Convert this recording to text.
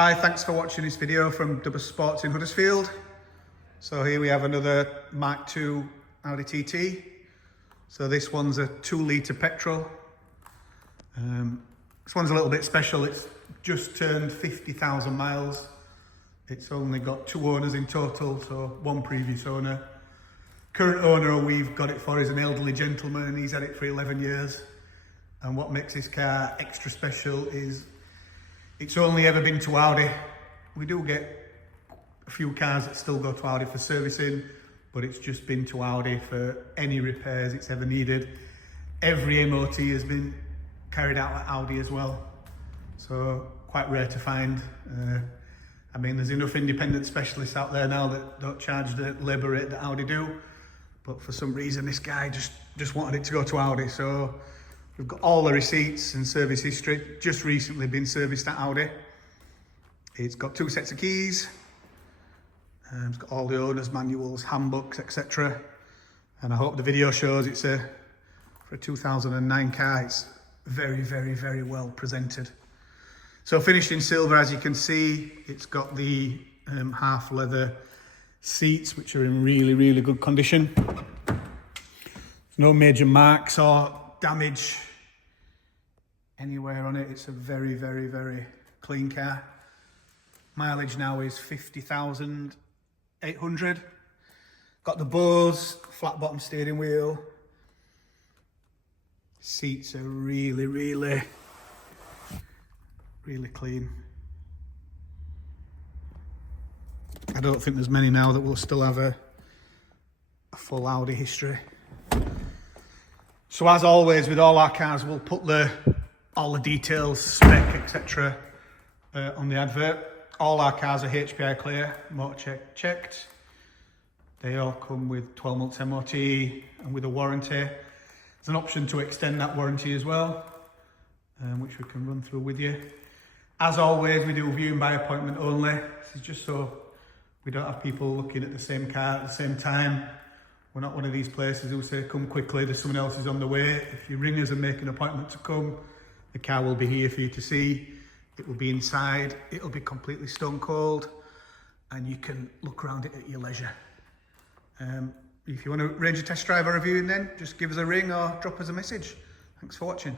Hi, thanks for watching this video from Double Sports in Huddersfield. So here we have another Mark 2 Audi TT. So this one's a 2-litre petrol. This one's a little bit special. It's just turned 50,000 miles. It's only got 2 owners in total, so 1 previous owner. Current owner we've got it for is an elderly gentleman, and he's had it for 11 years. And what makes this car extra special is it's only ever been to Audi. We do get a few cars that still go to Audi for servicing, but it's just been to Audi for any repairs it's ever needed. Every MOT has been carried out at Audi as well. So quite rare to find. I mean, there's enough independent specialists out there now that don't charge the labour rate that Audi do. But for some reason, this guy just wanted it to go to Audi. So we've got all the receipts and service history. Just recently been serviced at Audi. It's got 2 sets of keys. It's got all the owners' manuals, handbooks, etc. And I hope the video shows it's for a 2009 car. It's very, very, very well presented. So finished in silver, as you can see. It's got the half leather seats, which are in really, really good condition. There's no major marks or damage anywhere on it. It's a very, very, very clean car. Mileage now is 50,800. Got the Bose flat bottom steering wheel. Seats are really, really, really clean. I don't think there's many now that will still have a full Audi history. So as always with all our cars, we'll put all the details, spec, etc. On the advert. All our cars are HPI clear, motor checked. They all come with 12 months MOT and with a warranty. There's an option to extend that warranty as well, which we can run through with you. As always, we do viewing by appointment only. This is just so we don't have people looking at the same car at the same time. We're not one of these places who say, come quickly, there's someone else is on the way. If you ring us and make an appointment to come, the car will be here for you to see. It will be inside, it'll be completely stone cold, and you can look around it at your leisure. If you want to arrange a test drive or reviewing then, just give us a ring or drop us a message. Thanks for watching.